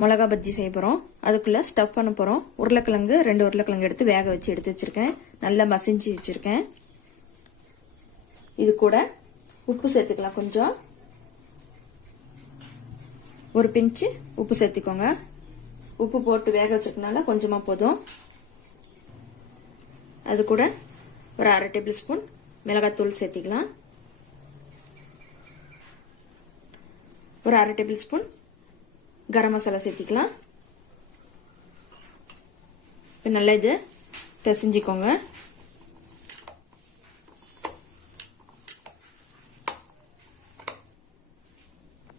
மிளகா பஜ்ஜி செய்ய போகிறோம் அதுக்குள்ளே ஸ்டஃப் பண்ண போகிறோம் உருளைக்கிழங்கு ரெண்டு உருளைக்கிழங்கு எடுத்து வேக வச்சு எடுத்து வச்சுருக்கேன். நல்லா மசிஞ்சு வச்சுருக்கேன். இது கூட உப்பு சேர்த்துக்கலாம் கொஞ்சம். ஒரு பிஞ்சு உப்பு சேர்த்துக்கோங்க. உப்பு போட்டு வேக வச்சிருக்கனால கொஞ்சமாக போதும். அது கூட ஒரு அரை டேபிள் ஸ்பூன் மிளகாத்தூள் சேர்த்திக்கலாம். ஒரு அரை டேபிள் ஸ்பூன் கரம் மசாலா சேர்த்திக்கலாம். இப்போ நல்லா இது பிசைஞ்சிக்கோங்க.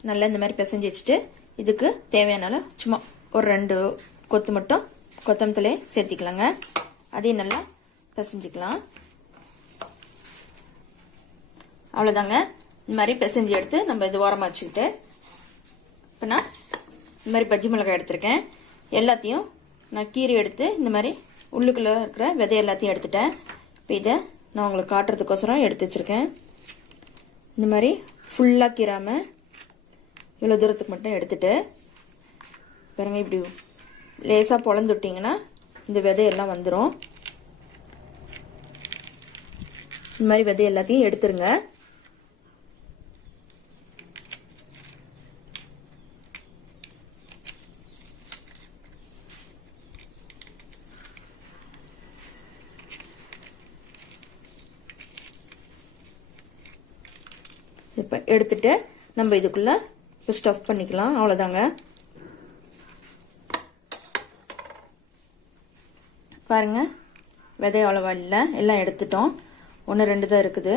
நல்லா இந்த மாதிரி பிசைஞ்சு வச்சுட்டு இதுக்கு தேவையான சும்மா ஒரு ரெண்டு கொத்து மட்டும் கொத்தமல்லி சேர்த்திக்கலாங்க. அதையும் நல்லா பிசைஞ்சிக்கலாம். அவ்வளோதாங்க இந்த மாதிரி பிசைஞ்சு எடுத்து நம்ம இது ஓரமாக வச்சுக்கிட்டு இப்போ நான் இந்த மாதிரி பஜ்ஜி மிளகாய் எடுத்திருக்கேன். எல்லாத்தையும் நான் கீரை எடுத்து இந்த மாதிரி உள்ளுக்குள்ளே இருக்கிற விதை எல்லாத்தையும் எடுத்துட்டேன். இப்போ இதை நான் உங்களுக்கு காட்டுறதுக்கோசரம் எடுத்து வச்சுருக்கேன். இந்த மாதிரி ஃபுல்லாக கீராமல் இவ்வளோ தூரத்துக்கு மட்டும் எடுத்துட்டு பாருங்க இப்படி லேசாக பொழந்து விட்டிங்கன்னா இந்த விதையெல்லாம் வந்துடும் இந்த மாதிரி விதை எல்லாத்தையும் எடுத்துருங்க. இப்போ எடுத்துட்டு நம்ம இதுக்குள்ளே இப்போ ஸ்டஃப் பண்ணிக்கலாம். அவ்வளோதாங்க பாருங்க. விதை அவ்வளோவா இல்லை. எல்லாம் எடுத்துட்டோம். ஒன்று ரெண்டு தான் இருக்குது.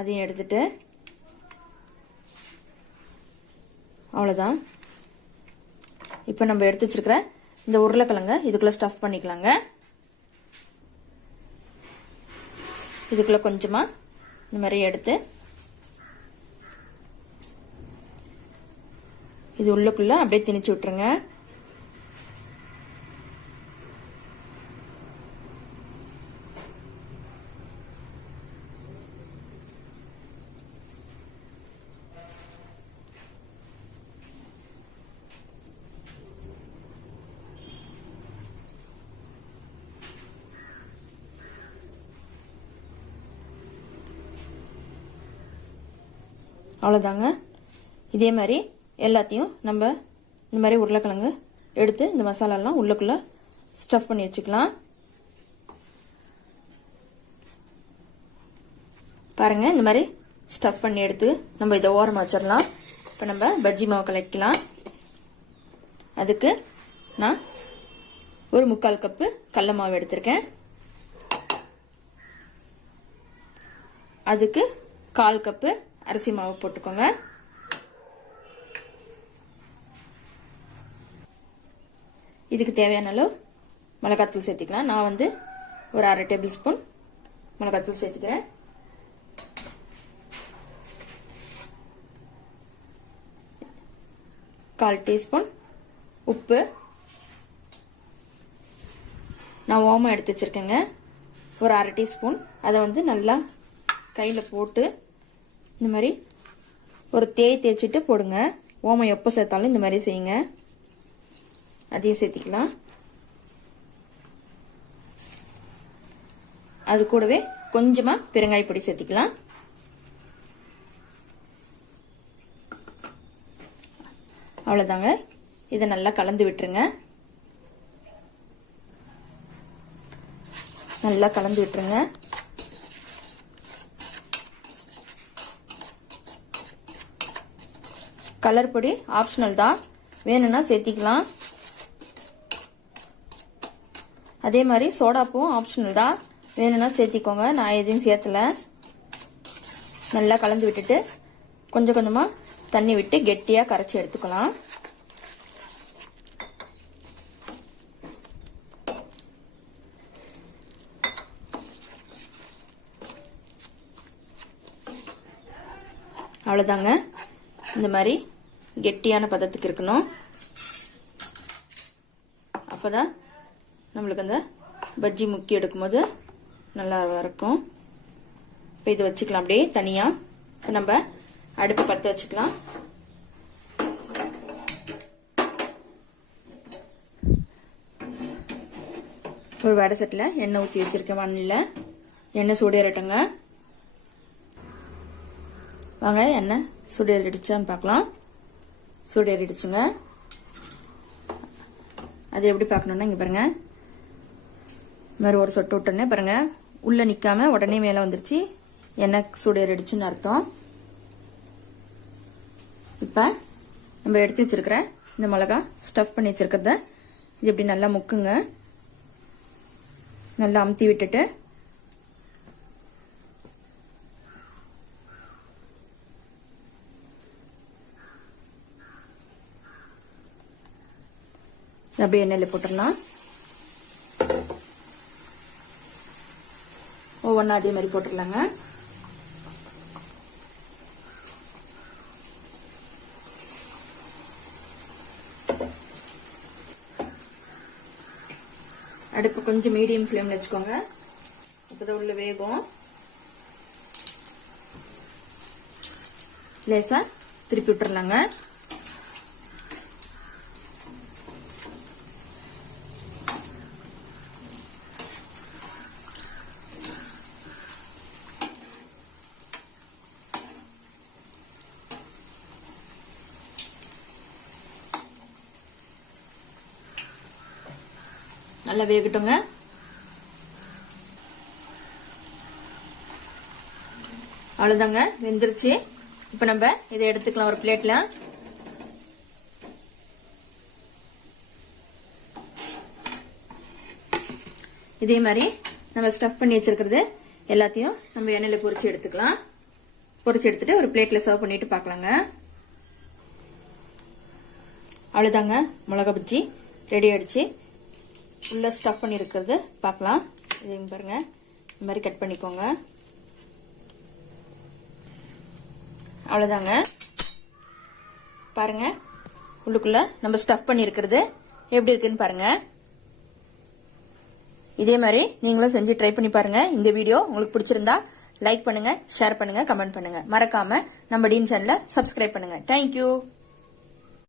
அதையும் எடுத்துட்டு அவ்வளோதான் இப்போ நம்ம எடுத்து வச்சிருக்கிற இந்த உருளைக்கிழங்க இதுக்குள்ளே ஸ்டஃப் பண்ணிக்கலாங்க. இதுக்குள்ள கொஞ்சமா இந்த மாதிரி எடுத்து இது உள்ளுக்குள்ள அப்படியே திணிச்சு விட்டுருங்க. அவ்வளோதாங்க இதே மாதிரி எல்லாத்தையும் நம்ம இந்த மாதிரி உருளைக்கிழங்கு எடுத்து இந்த மசாலாலாம் உள்ளுக்குள்ளே ஸ்டஃப் பண்ணி வச்சுக்கலாம். பாருங்கள் இந்த மாதிரி ஸ்டஃப் பண்ணி எடுத்து நம்ம இதை ஓரமாக வச்சிடலாம். இப்போ நம்ம பஜ்ஜி மாவு கலக்கலாம் அதுக்கு நான் ஒரு முக்கால் கப்பு கடல மாவு எடுத்திருக்கேன். அதுக்கு கால் கப்பு அரிசி மாவு போட்டுக்கோங்க. இதுக்கு தேவையான அளவு மிளகாத்தூள் சேர்த்துக்கலாம். நான் வந்து ஒரு அரை டேபிள் ஸ்பூன் மிளகாத்தூள் சேர்த்துக்கிறேன். கால் டீஸ்பூன் உப்பு. நான் ஓமம் எடுத்து வச்சிருக்கேங்க. ஒரு அரை டீஸ்பூன். அதை வந்து நல்லா கையில் போட்டு இந்த மாதிரி ஒரு தேய் தேய்ச்சிட்டு போடுங்க. ஓமம் எப்போ சேர்த்தாலும் இந்த மாதிரி செய்யுங்க. அதையும் சேர்த்திக்கலாம். அது கூடவே கொஞ்சமாக பெருங்காய பொடி சேர்த்திக்கலாம். அவ்வளோதாங்க இதை நல்லா கலந்து விட்டுருங்க. நல்லா கலந்து விட்டுருங்க. கலர் பொடி ஆப்ஷனல் தான். வேணும்னா சேர்த்திக்கலாம். அதே மாதிரி சோடாப்பும் ஆப்ஷனல் தான். வேணும்னா சேர்த்திக்கோங்க. நான் எதுவும் சேர்த்தல. நல்லா கலந்து விட்டுட்டு கொஞ்சம் கொஞ்சமாக தண்ணி விட்டு கெட்டியாக கரைச்சி எடுத்துக்கலாம். அவ்வளோதாங்க இந்த மாதிரி கெட்டியான பதத்துக்கு இருக்கணும். அப்பதான் நம்மளுக்கு அந்த பஜ்ஜி முக்கி எடுக்கும்போது நல்லா இருக்கும் இப்போ இது வச்சுக்கலாம் அப்படியே தனியாக இப்போ நம்ம அடுப்பு பற்ற வச்சுக்கலாம். ஒரு வடை செட்டில் எண்ணெய் ஊற்றி வச்சுருக்கேன் மண்ணில். எண்ணெய் சூடேறட்டுங்க. வாங்க எண்ணெய் சூடேறிடுச்சான்னு பார்க்கலாம். சூடேறிடுச்சுங்க. அது எப்படி பார்க்கணுன்னா இங்கே பாருங்க. இந்த மாதிரி ஒரு சொட்டு விட்டோன்னே பாருங்க. உள்ளே நிற்காம உடனே மேலே வந்துருச்சு. எண்ணெய் சூடேறிடுச்சுன்னு அர்த்தம். இப்போ நம்ம எடுத்து வச்சிருக்கிற இந்த மிளகா ஸ்டஃப் பண்ணி வச்சிருக்கிறத இது இப்படி நல்லா முக்குங்க. நல்லா அமுத்தி விட்டுட்டு அப்படியே எண்ணெயில் போட்டுடலாம். ஒவ்வொன்றா அதே மாதிரி போட்டுடலாங்க. அடுப்பு கொஞ்சம் மீடியம் ஃப்ளேமில் வச்சுக்கோங்க. இப்போதான் உள்ள வேகும். லேசா திருப்பி விட்டுறலாங்க. நல்லா வேகட்டுங்க. அவ்வளோதாங்க வெந்துருச்சு. இப்போ நம்ம இதை எடுத்துக்கலாம் ஒரு பிளேட்ல இதே மாதிரி நம்ம ஸ்டஃப் பண்ணி வச்சிருக்கிறது எல்லாத்தையும் நம்ம எண்ணெயில பொறிச்சு எடுத்துக்கலாம். பொறிச்சு எடுத்துட்டு ஒரு பிளேட்ல சர்வ் பண்ணிட்டு பார்க்கலாங்க. அவ்வளோதாங்க மிளகா பஜ்ஜி ரெடி ஆயிடுச்சு. உள்ள ஸ்டஃப் பண்ணி இருக்கிறது. பார்க்கலாம். இது பாருங்கள் பாருங்க. இந்த மாதிரி கட் பண்ணிக்கோங்க. அவ்வளோதாங்க பாருங்க. உள்ளுக்குள்ள நம்ம ஸ்டஃப் பண்ணியிருக்கிறது எப்படி இருக்குன்னு பாருங்க. இதே மாதிரி நீங்களும் செஞ்சு ட்ரை பண்ணி பாருங்க. இந்த வீடியோ உங்களுக்கு பிடிச்சிருந்தா லைக் பண்ணுங்க ஷேர் பண்ணுங்க கமெண்ட் பண்ணுங்க. மறக்காம நம்ம டீன் சேனலை சப்ஸ்கிரைப் பண்ணுங்க. தேங்க்யூ